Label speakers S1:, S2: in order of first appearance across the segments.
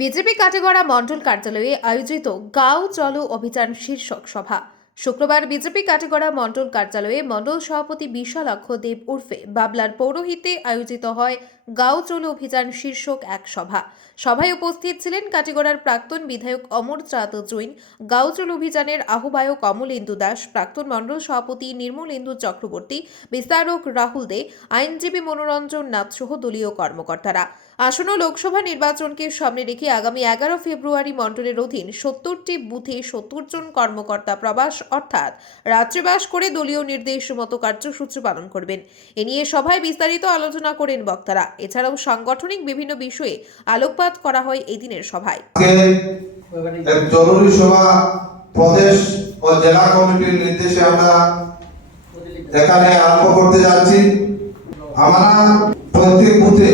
S1: BJP কাটেগড়া মণ্ডল কার্যালয়ে আয়োজিত গাঁও চলো অভিযান শীর্ষক সভা। শুক্রবার বিজেপি কাটেগড়া মণ্ডল কার্যালয়ে মণ্ডল সভাপতি বিশালাক্ষ দেব উর্ফে বাবলার পৌরোহিত্যে আয়োজিত হয় গাঁও চলো অভিযান শীর্ষক এক সভা। সভায় উপস্থিত ছিলেন কাটিগড়ার প্রাক্তন বিধায়ক অমর চাঁদ জৈন, গাঁও চলো অভিযানের আহ্বায়ক অমলেন্দু দাস, প্রাক্তন মণ্ডল সভাপতি নির্মলেন্দু চক্রবর্তী, বিস্তারক রাহুল দে, আইনজীবী মনোরঞ্জন নাথ সহ দলীয় কর্মকর্তারা। আসন্ন লোকসভা নির্বাচনকে সামনে রেখে আগামী এগারো ফেব্রুয়ারি মণ্ডলের অধীন সত্তরটি বুথে সত্তর জন কর্মকর্তা প্রবাস, অর্থাৎ রাত্রিবাস করে দলীয় নির্দেশ মতো কার্যসূচি পালন করবেন। এ নিয়ে সভায় বিস্তারিত আলোচনা করেন বক্তারা। এছাড়াও সাংগঠনিক বিভিন্ন বিষয়ে আলোকপাত করা হয় এই দিনের সভায়।
S2: জরুরি সভা প্রদেশ ও জেলা কমিটির নির্দেশে আমরা এখানে আরম্ভ করতে যাচ্ছি। আমরা প্রত্যেক বুথে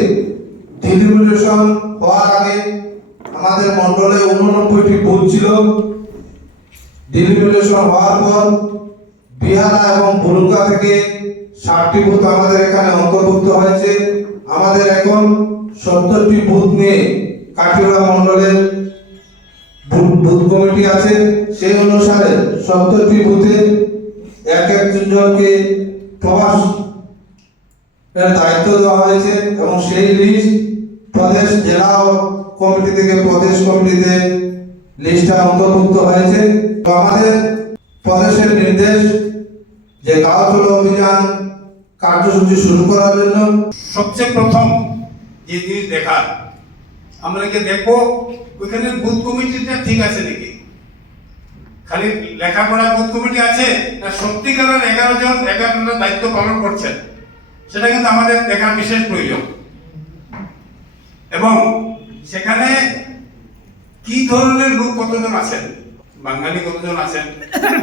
S2: ডিলিমিটেশন হওয়ার আগে আমাদের মন্ডলে উননব্বইটি বুথ ছিল। ডিলিমিটেশন হওয়ার পর বিহারা এবং বুলুকা থেকে ষাটটি বুথ আমাদের এখানে অন্তর্ভুক্ত হয়েছে। আমাদের এখন সত্তরটি বুথ নিয়ে কাঠিগড়া মন্ডলের বুথ কমিটি আছে। সেই অনুসারে সত্তরটি বুথে এক একজনকে প্রবাস দায়িত্ব দেওয়া হয়েছে এবং সেই লিস্ট প্রদেশ জেলা কমিটি থেকে প্রদেশ কমিটিতে লিস্টটা অন্তর্ভুক্ত হয়েছে। তো আমাদের প্রদেশের নির্দেশ যে গাঁও চলো অভিযান কার্যসূচি শুরু করার জন্য।
S3: সবচেয়ে প্রথম যে জিনিস দেখার, আমরা কি দেখব ওইখানে বুথ কমিটিটা ঠিক আছে নাকি? খালি লেখাপড়া বুথ কমিটি আছে না সত্যিকারের এগারো জন এগারোটা দায়িত্ব পালন করছেন? সেটা কিন্তু আমাদের দেখার বিশেষ প্রয়োজন। এবং সেখানে কি ধরনের লোক কতজন আছেন? বাঙালি কতজন আছেন?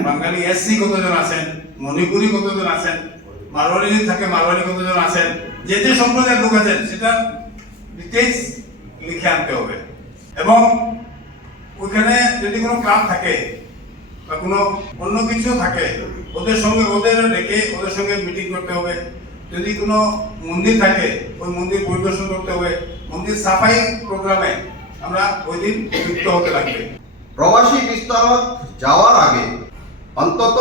S3: বাঙালি এসসি কতজন আছেন? মণিপুরি কতজন আছেন? মারোয়ারি থাকে মারোয়ারি কতজন আছেন? যে যে সম্প্রদায়ের লোক আছেন, সেটা ডিটেলস লিখে আনতে হবে। এবং ওইখানে যদি কোনো ক্লাব থাকে বা কোনো অন্য কিছু থাকে, ওদের সঙ্গে ওদের রেখে ওদের সঙ্গে মিটিং করতে হবে। যদি কোনো মন্দির থাকে, ওই মন্দির পরিদর্শন করতে হবে। মন্দির সাফাই প্রোগ্রামে আমরা ওই দিন যুক্ত হতে লাগবে।
S4: প্রবাসী বিস্তারক যাওয়ার আগে অন্তত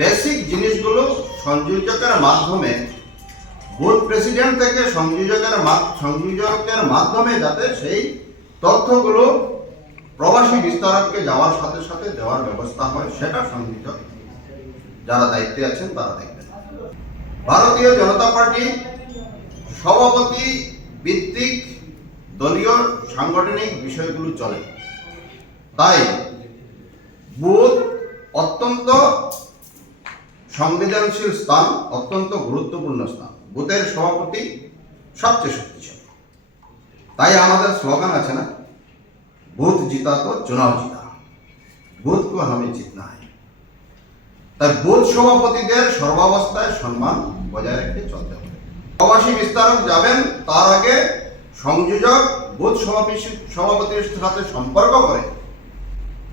S4: বেসিক জিনিসগুলো সংযোজকের মাধ্যমে বুথ প্রেসিডেন্ট থেকে সংযোজকের সংযোজকের মাধ্যমে যাতে সেই তথ্যগুলো প্রবাসী বিস্তারককে যাওয়ার সাথে সাথে দেওয়ার ব্যবস্থা হয়, সেটা সংযোজক, যারা দায়িত্বে আছেন, তারা ভারতীয় জনতা পার্টি সভাপতি ভিত্তিক দলীয় সাংগঠনিক বিষয়গুলো চলে। তাই বুথ অত্যন্ত সংবেদনশীল স্থান, অত্যন্ত গুরুত্বপূর্ণ স্থান। বুথের সভাপতি সবচেয়ে শক্তিশালী। তাই আমাদের স্লোগান আছে না, বুথ জিতা তো চুনাव জিতা। বুথ কো হামে জিতনা है তাই বুথ সভাপতিদের সর্বাবস্থায় সম্মান বজায় রেখে চলতে হবে। প্রবাসী বিস্তারক যাবেন, তার আগে সংযোজক বুথ সভাপতি সভাপতির সাথে সম্পর্ক করে।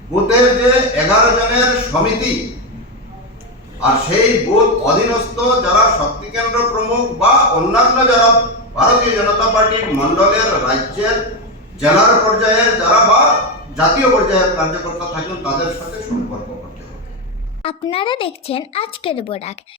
S4: বুথের যে এগারো জনের সমিতি আর সেই বুথ অধীনস্থ যারা শক্তি কেন্দ্র প্রমুখ বা অন্যান্য যারা ভারতীয় জনতা পার্টির মণ্ডলের রাজ্যের জেলার পর্যায়ের যারা বা জাতীয় পর্যায়ের কার্যকর্তা থাকেন, তাদের সাথে সম্পর্ক
S5: আপনারা দেখছেন আজকের বোরাক।